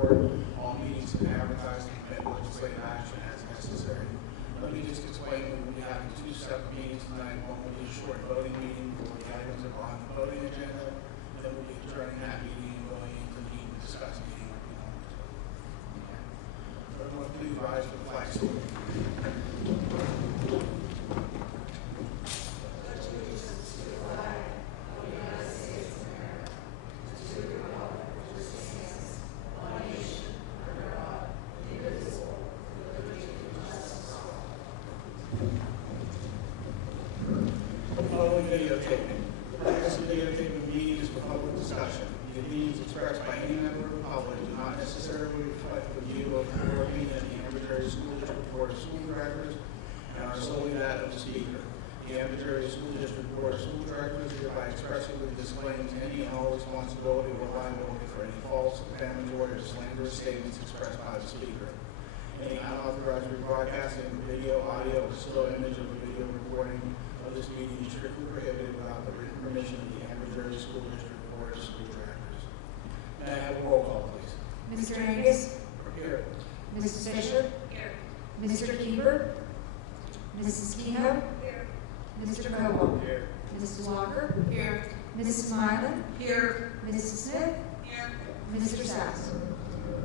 board. All meetings are advertised and permit legislative action as necessary. Let me just explain, we will be having two separate meetings tonight. One will be a short voting meeting for the items that are on the voting agenda, and then we'll be adjourning that meeting and going into the meeting to discuss meeting. Everyone please rise for the flag salute. Videotaping. The purpose of videotaping meeting is for public discussion. The opinions expressed by any member of the public do not necessarily reflect the view of the board meeting of the Arbitrary School District Board of School Directors and are solely that of the speaker. The Arbitrary School District Board of School Directors hereby expressly disclaims any and all responsibility or liability for any false, defamatory, or slanderous statements expressed by the speaker. Any unauthorized rebroadcasting of video, audio, or still image of the video recording of this meeting is strictly prohibited without the written permission of the Arbitrary School District Board of School Directors. May I have a roll call, please? Mr. Angus? Here. Mrs. Fisher? Here. Mr. Keeper? Mrs. Kehoe? Here. Mr. Cobalt? Here. Mrs. Walker? Here. Mrs. Smiley? Here. Mrs. Smith? Here. Mr. Sachs?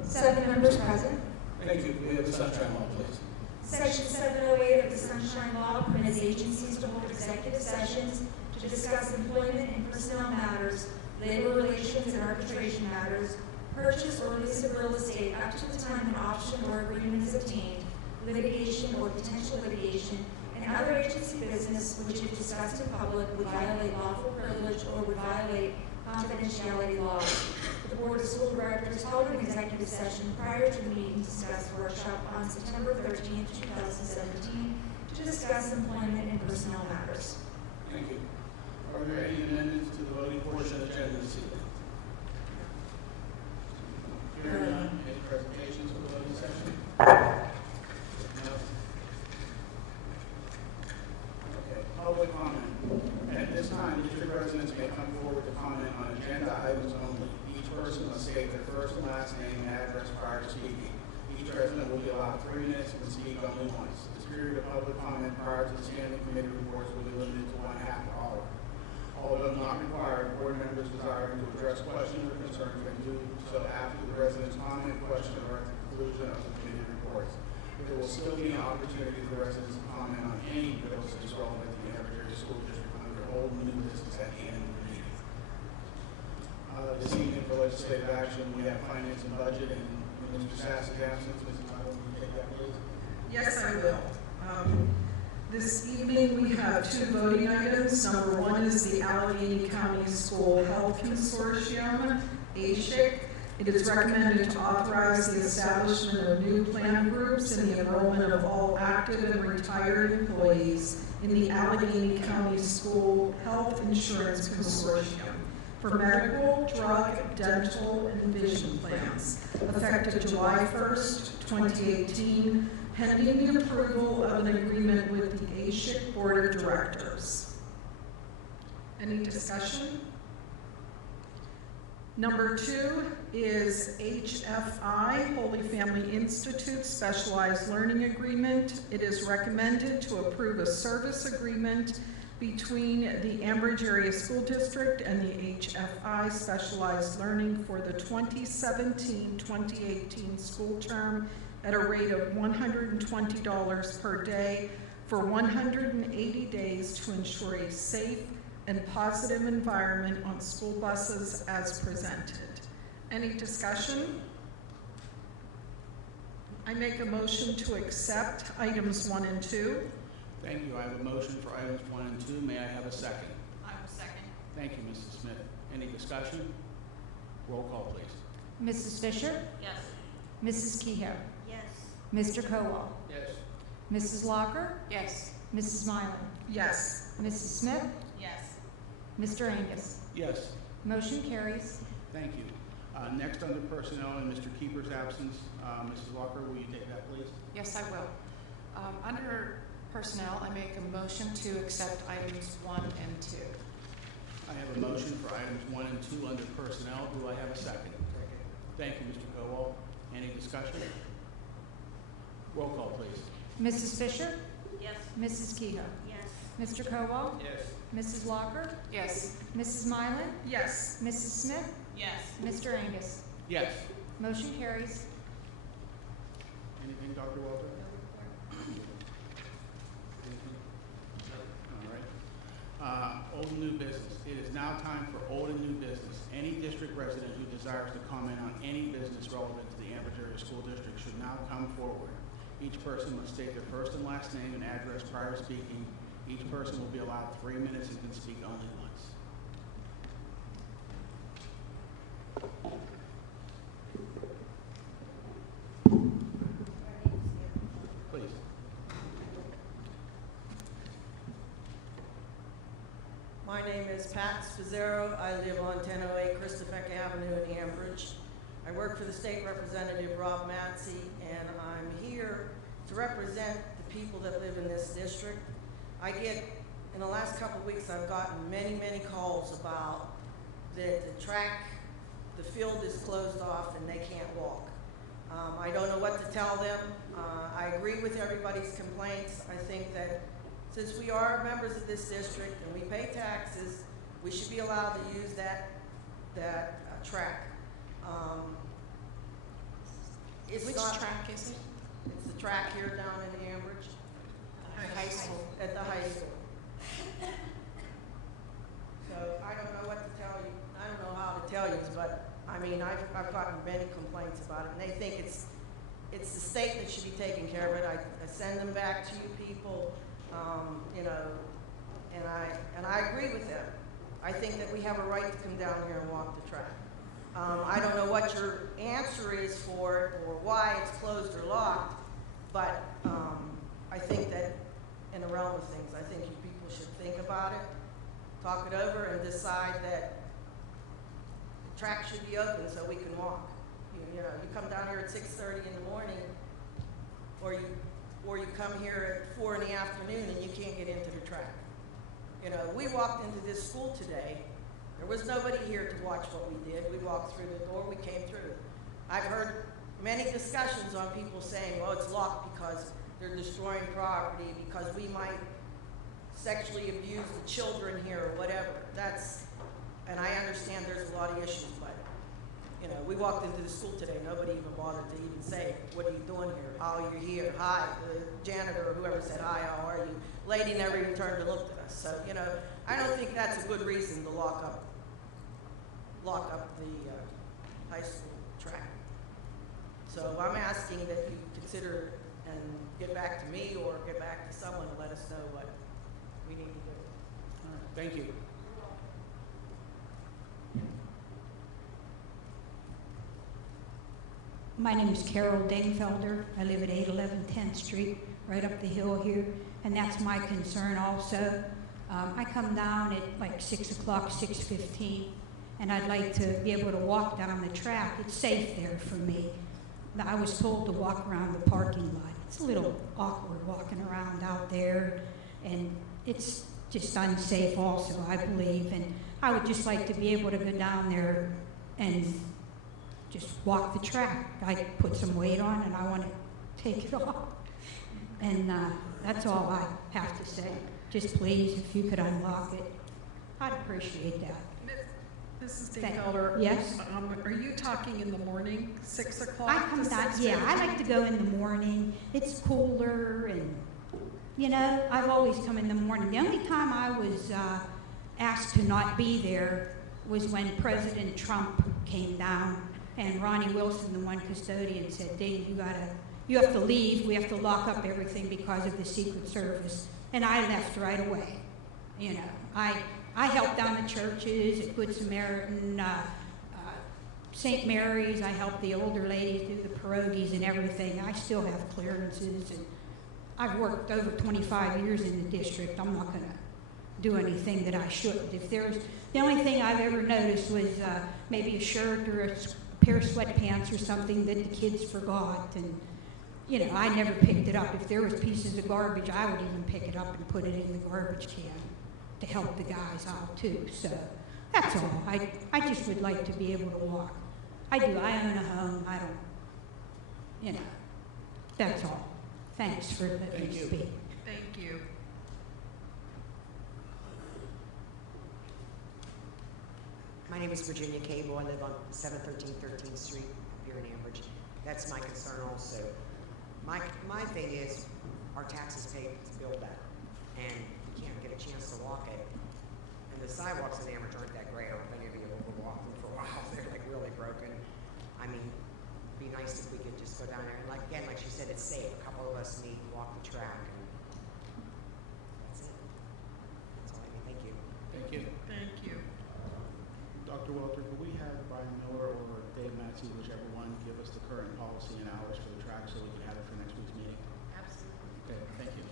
7 members present. Thank you. We have the sunshine law, please. Section 708 of the Sunshine Law permits agencies to hold executive sessions to discuss employment and personnel matters, labor relations and arbitration matters, purchase or lease of real estate up to the time an option or agreement is obtained, litigation or potential litigation, and other agency business which if discussed in public would violate lawful privilege or would violate confidentiality laws. The Board of School Directors held an executive session prior to the meeting to discuss workshop on September 13th, 2017 to discuss employment and personnel matters. Thank you. Are there any amendments to the voting portion of the agenda this evening? Hearing none, any presentations for the voting session? No. Okay, public comment. At this time, district residents may come forward to comment on agenda items only. Each person must state their first and last name and address prior to speaking. Each resident will be allowed 3 minutes and can speak only once. This period of public comment prior to the standing committee reports will be limited to 1/2 hour. Although not required, board members desiring to address questions or concerns can do so after the resident's comment, question, or at the conclusion of the committee reports. There will still be an opportunity for residents to comment on any bills that is relevant to the Arbitrary School District under old and new business at the end of the meeting. This evening for legislative action, we have finance and budget, and in Mr. Sass's absence, Mrs. Tyler, will you take that, please? Yes, I will. This evening we have 2 voting items. Number 1 is the Allegheny County School Health Consortium, ASHIC. It is recommended to authorize the establishment of new plan groups and the enrollment of all active and retired employees in the Allegheny County School Health Insurance Consortium for medical, drug, dental, and vision plans, effective July 1st, 2018, pending the approval of an agreement with the ASHIC Board of Directors. Any discussion? Number 2 is HFI, Holy Family Institute Specialized Learning Agreement. It is recommended to approve a service agreement between the Ambridge Area School District and the HFI Specialized Learning for the 2017-2018 school term at a rate of $120 per day for 180 days to ensure a safe and positive environment on school buses as presented. Any discussion? I make a motion to accept items 1 and 2. Thank you. I have a motion for items 1 and 2. May I have a second? I will second. Thank you, Mrs. Smith. Any discussion? Roll call, please. Mrs. Fisher? Yes. Mrs. Kehoe? Yes. Mr. Cobalt? Yes. Mrs. Locker? Yes. Mrs. Smiley? Yes. Mrs. Smith? Yes. Mr. Angus? Yes. Motion carries. Thank you. Next, under personnel, in Mr. Keeper's absence, Mrs. Walker, will you take that, please? Yes, I will. Under personnel, I make a motion to accept items 1 and 2. I have a motion for items 1 and 2 under personnel. Do I have a second? Thank you, Mr. Cowell. Any discussion? Roll call, please. Mrs. Fisher? Yes. Mrs. Kehoe? Yes. Mr. Kowal? Yes. Mrs. Walker? Yes. Mrs. Mylan? Yes. Mrs. Smith? Yes. Mr. Angus? Yes. Motion carries. Anything, Dr. Walter? Anything? All right. Old and new business. It is now time for old and new business. Any district resident who desires to comment on any business relevant to the Ambridge Area School District should now come forward. Each person must state their first and last name and address prior to speaking. Each person will be allowed 3 minutes and can speak only once. Please. My name is Pat Sfizzero. I live on 1008 Christopher Avenue in Ambridge. I work for the state representative, Rob Matsey, and I'm here to represent the people that live in this district. In the last couple of weeks, I've gotten many calls about that the track, the field is closed off and they can't walk. I don't know what to tell them. I agree with everybody's complaints. I think that since we are members of this district and we pay taxes, we should be allowed to use that track. Which track is it? It's the track here down in Ambridge. High school. At the high school. So I don't know what to tell you. I don't know how to tell you, but I mean, I've gotten many complaints about it, and they think it's the state that should be taking care of it. I send them back to you people, you know, and I agree with them. I think that we have a right to come down here and walk the track. I don't know what your answer is for it or why it's closed or locked, but I think that in the realm of things, I think you people should think about it, talk it over, and decide that the track should be open so we can walk. You know, you come down here at 6:30 in the morning, or you come here at 4 in the afternoon and you can't get into the track. You know, we walked into this school today. There was nobody here to watch what we did. We walked through the door, we came through. I've heard many discussions on people saying, well, it's locked because they're destroying property, because we might sexually abuse the children here or whatever. And I understand there's a lot of issues, but you know, we walked into the school today, nobody even bothered to even say, what are you doing here? Oh, you're here, hi. The janitor or whoever said, hi, how are you? Lady never even turned and looked at us. So, you know, I don't think that's a good reason to lock up the high school track. So I'm asking that you consider and get back to me or get back to someone and let us know what we need to do. All right. Thank you. My name is Carol Dingfelder. I live at 811 10th Street, right up the hill here, and that's my concern also. I come down at like 6 o'clock, 6:15, and I'd like to be able to walk down the track. It's safe there for me. I was told to walk around the parking lot. It's a little awkward walking around out there, and it's just unsafe also, I believe, and I would just like to be able to go down there and just walk the track. I put some weight on and I want to take it off. And that's all I have to say. Just please, if you could unlock it, I'd appreciate that. Mrs. Dingfelder. Yes? Are you talking in the morning, 6 o'clock? I come down, yeah, I like to go in the morning. It's cooler and, you know, I've always come in the morning. The only time I was asked to not be there was when President Trump came down and Ronnie Wilson, the one custodian, said, Ding, you have to leave. We have to lock up everything because of the Secret Service. And I left right away. You know, I helped down the churches at Good Samaritan, St. Mary's. I helped the older ladies do the pierogies and everything. I still have clearances, and I've worked over 25 years in the district. I'm not going to do anything that I shouldn't. The only thing I've ever noticed was maybe a shirt or a pair of sweatpants or something that the kids forgot, and you know, I never picked it up. If there was pieces of garbage, I would even pick it up and put it in the garbage can to help the guys out too. So that's all. I just would like to be able to walk. I do, I own a home, I don't, you know, that's all. Thanks for letting Thank me you. speak. Thank you. My name is Virginia Cable. I live on 713 13th Street here in Ambridge. That's my concern also. My thing is our taxes paid to build that, and you can't get a chance to walk it. And the sidewalks in Ambridge aren't that great. I don't think any of you have walked them for a while. They're like really broken. I mean, it'd be nice if we could just go down there and, like again, like she said, it's safe. A couple of us need to walk the track, and that's it. That's all I mean. Thank you. Thank you. Thank you. Dr. Welter, could we have Brian Miller or Dave Matthew, whichever one, give us the current policy and hours for the track so we can have it for next week's meeting? Absolutely. Okay, thank you.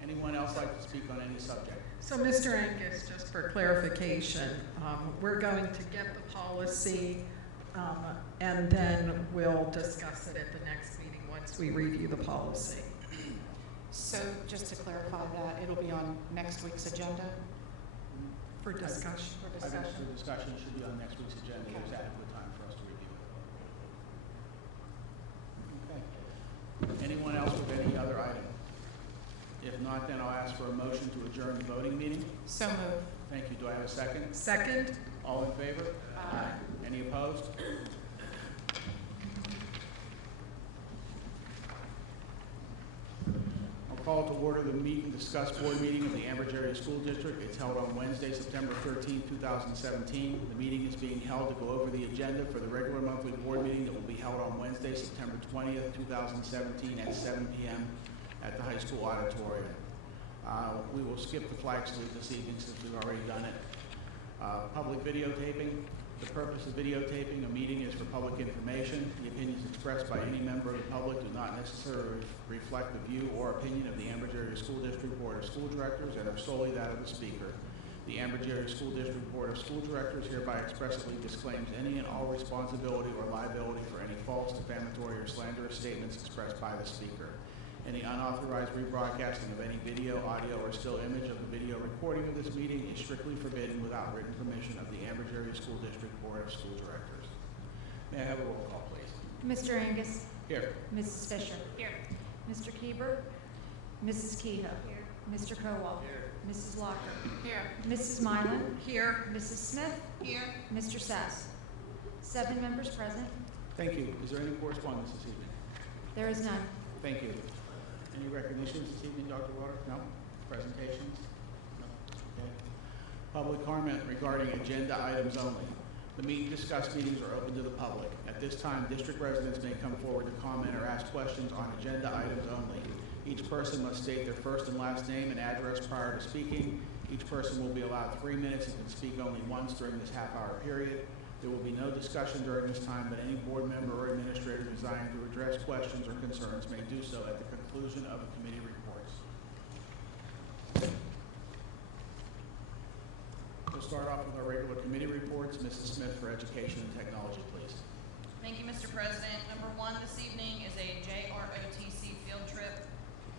Anyone else like to speak on any subject? So, Mr. Angus, just for clarification, we're going to get the policy, and then we'll discuss it at the next meeting once we review the policy. So just to clarify that, it'll be on next week's agenda For discussion. for I think discussion? the discussion should be on next week's agenda. Okay. There's adequate time for us to review it. Okay. Anyone else with any other item? If not, then I'll ask for a motion to adjourn the voting meeting. So moved. Thank you. Do I have a second? Second? All in favor? Aye. Any opposed? I'll call to order the meet and discuss board meeting of the Ambridge Area School District. It's held on Wednesday, September 13, 2017. The meeting is being held to go over the agenda for the regular monthly board meeting that will be held on Wednesday, September 20th, 2017 at 7 p.m. at the high school auditorium. We will skip the flag salute this evening since we've already done it. Public videotaping. The purpose of videotaping a meeting is for public information. The opinions expressed by any member of the public do not necessarily reflect the view or opinion of the Ambridge Area School District Board of School Directors and are solely that of the speaker. The Ambridge Area School District Board of School Directors hereby expressly disclaims any and all responsibility or liability for any false, defamatory, or slanderous statements expressed by the speaker. Any unauthorized rebroadcasting of any video, audio, or still image of the video recording of this meeting is strictly forbidden without written permission of the Ambridge Area School District Board of School Directors. May I have a roll call, please? Mr. Angus. Here. Mrs. Fisher. Here. Mr. Keeper. Mrs. Kehoe. Here. Mr. Kowal. Here. Mrs. Locker. Here. Mrs. Mylan. Here. Mrs. Smith. Here. Mr. Sass. 7 members present. Thank you. Is there any correspondence this evening? There is none. Thank you. Any recognitions this evening, Dr. Water? No? Presentations? No? Okay. Public comment regarding agenda items only. The meet and discuss meetings are open to the public. At this time, district residents may come forward to comment or ask questions on agenda items only. Each person must state their first and last name and address prior to speaking. Each person will be allowed 3 minutes and can speak only once during this half-hour period. There will be no discussion during this time, but any board member or administrator desiring to address questions or concerns may do so at the conclusion of the committee reports. We'll start off with our regular committee reports. Mrs. Smith for Education and Technology, please. Thank you, Mr. President. Number 1 this evening is a JROTC field trip.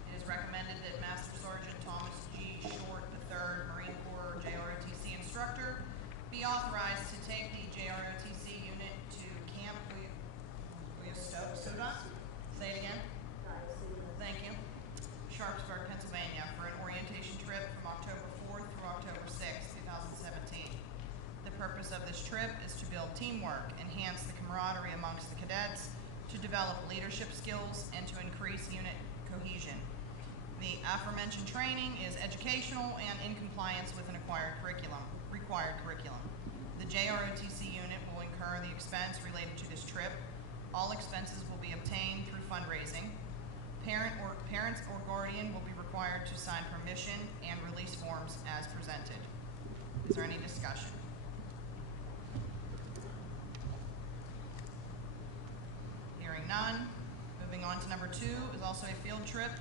It is recommended that Master Sergeant Thomas G. Short III, Marine Corps JROTC instructor, be authorized to take the JROTC unit to Camp Wiostoda. Say it again. Thank you. Sharpsburg, Pennsylvania, for an orientation trip from October 4th through October 6th, 2017. The purpose of this trip is to build teamwork, enhance the camaraderie amongst the cadets, to develop leadership skills, and to increase unit cohesion. The aforementioned training is educational and in compliance with an required curriculum. The JROTC unit will incur the expense related to this trip. All expenses will be obtained through fundraising. Parents or guardian will be required to sign permission and release forms as presented. Is there any discussion? Hearing none. Moving on to number 2 is also a field trip.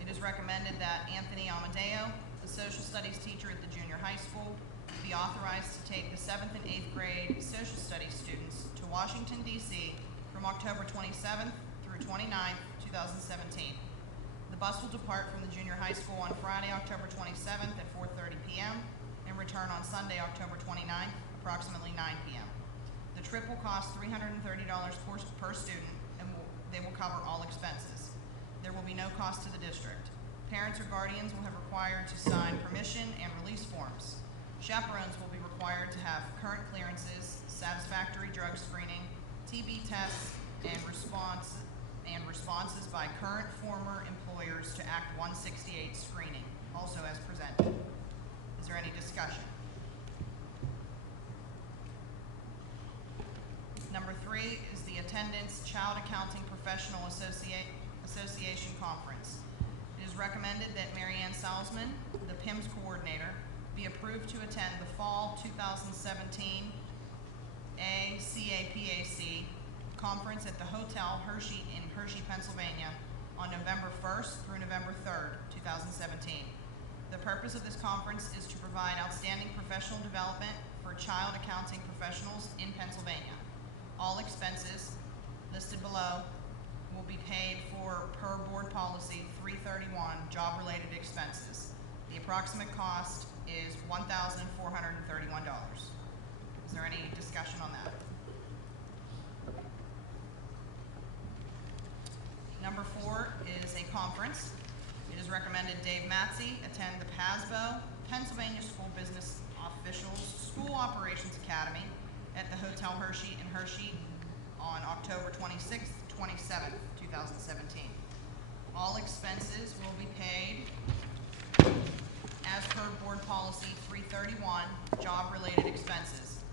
It is recommended that Anthony Amadeo, the social studies teacher at the junior high school, be authorized to take the 7th and 8th grade social studies students to Washington, D.C. from October 27th through 29th, 2017. The bus will depart from the junior high school on Friday, October 27th at 4:30 p.m. and return on Sunday, October 29th, approximately 9 p.m. The trip will cost $330 per student, and they will cover all expenses. There will be no cost to the district. Parents or guardians will have required to sign permission and release forms. Chaperones will be required to have current clearances, satisfactory drug screening, TB tests, and responses by current former employers to Act 168 screening, also as presented. Is there any discussion? Number 3 is the Attendance Child Accounting Professional Association Conference. It is recommended that Mary Ann Salzman, the PIMS coordinator, be approved to attend the Fall 2017 AACAPAC conference at the Hotel Hershey in Hershey, Pennsylvania on November 1st through November 3rd, 2017. The purpose of this conference is to provide outstanding professional development for child accounting professionals in Pennsylvania. All expenses listed below will be paid for per board policy 331 job-related expenses. The approximate cost is $1,431. Is there any discussion on that? Number 4 is a conference. It is recommended Dave Matze attend the PASBO, Pennsylvania School Business Officials School Operations Academy at the Hotel Hershey in Hershey on October 26th, 27th, 2017. All expenses will be paid as per board policy 331, job-related expenses.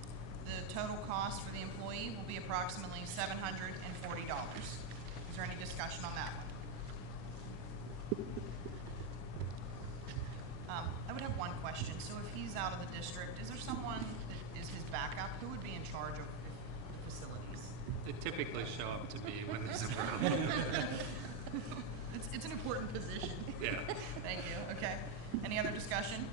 The total cost for the employee will be approximately $740. Is there any discussion on that one? I would have one question. So if he's out of the district, is there someone that is his backup? Who would be in charge of the facilities? They typically show up to me when there's a problem. It's an important position. Yeah. Thank you. Okay. Any other discussion?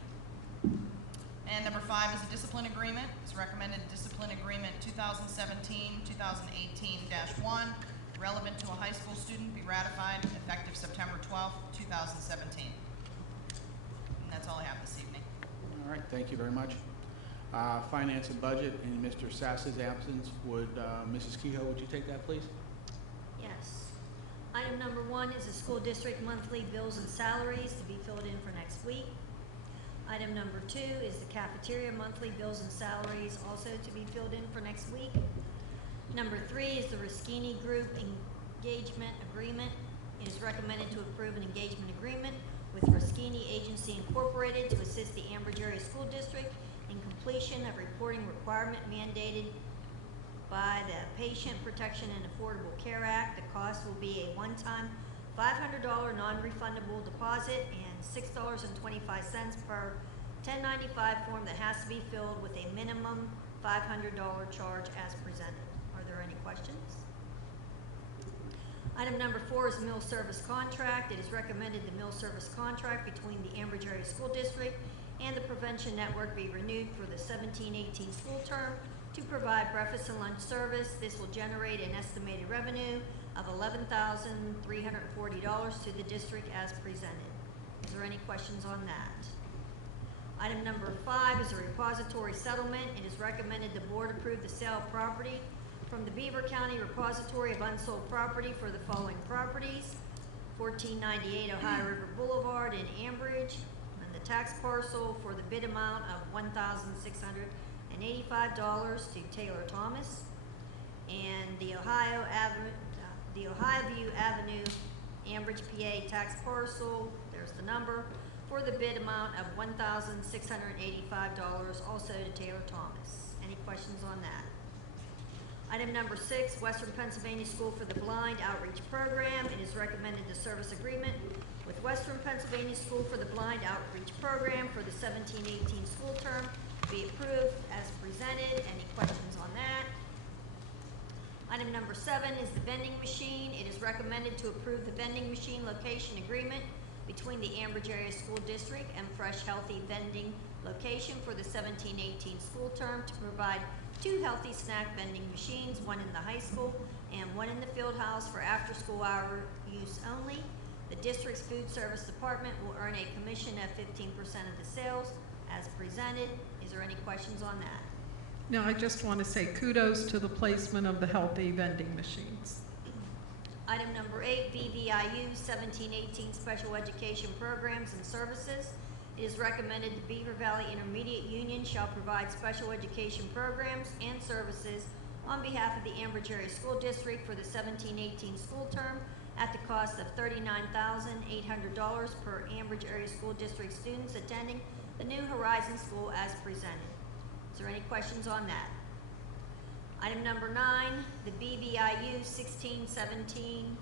And number 5 is a discipline agreement. It's recommended discipline agreement 2017-2018-1, relevant to a high school student, be ratified effective September 12th, 2017. And that's all I have this evening. All right, thank you very much. Finance and Budget, in Mr. Sass's absence, would Mrs. Kehoe, would you take that, please? Yes. Item number 1 is the school district monthly bills and salaries to be filled in for next week. Item number 2 is the cafeteria monthly bills and salaries also to be filled in for next week. Number 3 is the Ruskini Group engagement agreement. It is recommended to approve an engagement agreement with Ruskini Agency Incorporated to assist the Ambridge Area School District in completion of reporting requirement mandated by the Patient Protection and Affordable Care Act. The cost will be a one-time $500 non-refundable deposit and $6.25 per 1095 form that has to be filled with a minimum $500 charge as presented. Are there any questions? Item number 4 is meal service contract. It is recommended the meal service contract between the Ambridge Area School District and the Prevention Network be renewed for the 17-18 school term to provide breakfast and lunch service. This will generate an estimated revenue of $11,340 to the district as presented. Is there any questions on that? Item number 5 is a repository settlement. It is recommended the board approve the sale of property from the Beaver County Repository of Unsold Property for the following properties: 1498 Ohio River Boulevard in Ambridge, and the tax parcel for the bid amount of $1,685 to Taylor Thomas, and the Ohio View Avenue, Ambridge, PA tax parcel, there's the number, for the bid amount of $1,685 also to Taylor Thomas. Any questions on that? Item number 6, Western Pennsylvania School for the Blind Outreach Program. It is recommended the service agreement with Western Pennsylvania School for the Blind Outreach Program for the 17-18 school term be approved as presented. Any questions on that? Item number 7 is the vending machine. It is recommended to approve the vending machine location agreement between the Ambridge Area School District and Fresh Healthy Vending location for the 17-18 school term to provide 2 healthy snack vending machines, one in the high school and one in the field house for after-school hour use only. The district's food service department will earn a commission of 15% of the sales as presented. Is there any questions on that? Now, I just want to say kudos to the placement of the healthy vending machines. Item number 8, BVIU 1718 Special Education Programs and Services. It is recommended the Beaver Valley Intermediate Union shall provide special education programs and services on behalf of the Ambridge Area School District for the 1718 school term at the cost of $39,800 per Ambridge Area School District students attending the New Horizons School as presented. Is there any questions on that? Item number 9, the BVIU 1617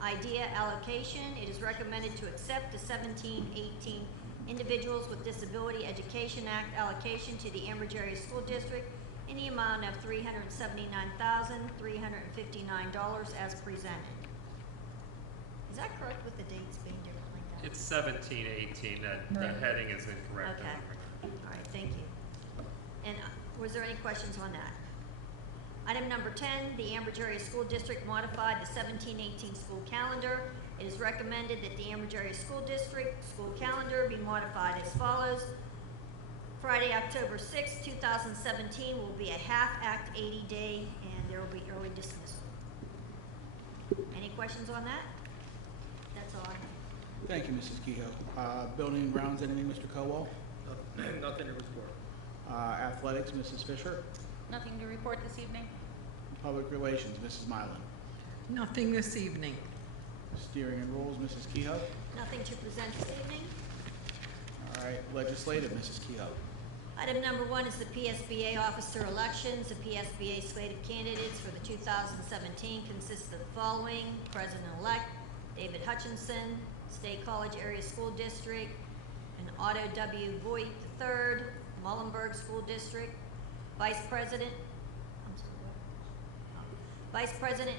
IDEA allocation. It is recommended to accept the 1718 Individuals with Disability Education Act allocation to the Ambridge Area School District in the amount of $379,359 as presented. Is that correct with the dates being different like that? It's 1718, that the heading is incorrect. Okay. All right, thank you. And was there any questions on that? Item number 10, the Ambridge Area School District modified the 1718 school calendar. It is recommended that the Ambridge Area School District school calendar be modified as follows. Friday, October 6, 2017 will be a half-act 80-day, and there will be early dismissal. Any questions on that? That's all I have. Thank you, Mrs. Kehoe. Building and grounds, anything, Mr. Cowell? Nothing to report. Athletics, Mrs. Fisher. Nothing to report this evening? Public relations, Mrs. Mylan. Nothing this evening. Steering and rules, Mrs. Kehoe. Nothing to present this evening. All right, legislative, Mrs. Kehoe. Item number 1 is the PSBA officer elections. The PSBA slate of candidates for the 2017 consists of the following: President-elect David Hutchinson, State College Area School District, and Otto W. Voigt III, Muhlenberg School District. Vice President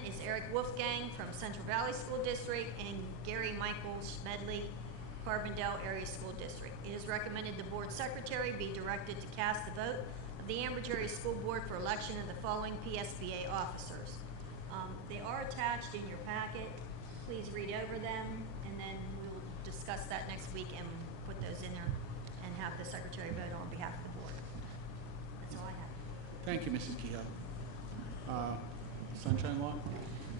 is Eric Wolfgang from Central Valley School District, and Gary Michael Schmedley, Carbondale Area School District. It is recommended the board secretary be directed to cast the vote of the Ambridge Area School Board for election of the following PSBA officers. They are attached in your packet. Please read over them, and then we'll discuss that next week and put those in there and have the secretary vote on behalf of the board. That's all I have. Thank you, Mrs. Kehoe. Sunshine Law?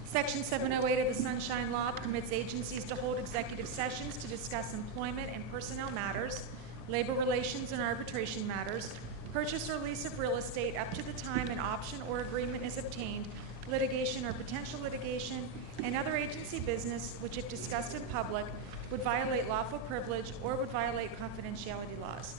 Section 708 of the Sunshine Law permits agencies to hold executive sessions to discuss employment and personnel matters, labor relations and arbitration matters, purchase or lease of real estate up to the time an option or agreement is obtained, litigation or potential litigation, and other agency business which, if discussed in public, would violate lawful privilege or would violate confidentiality laws.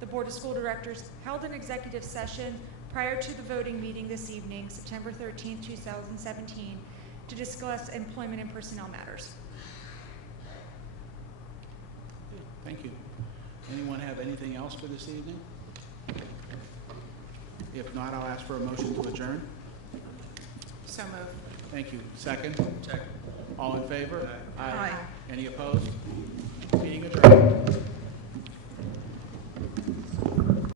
The Board of School Directors held an executive session prior to the voting meeting this evening, September 13, 2017, to discuss employment and personnel matters. Thank you. Anyone have anything else for this evening? If not, I'll ask for a motion to adjourn. So moved. Thank you. Second? Second. All in favor? Aye. Any opposed? Meeting adjourned.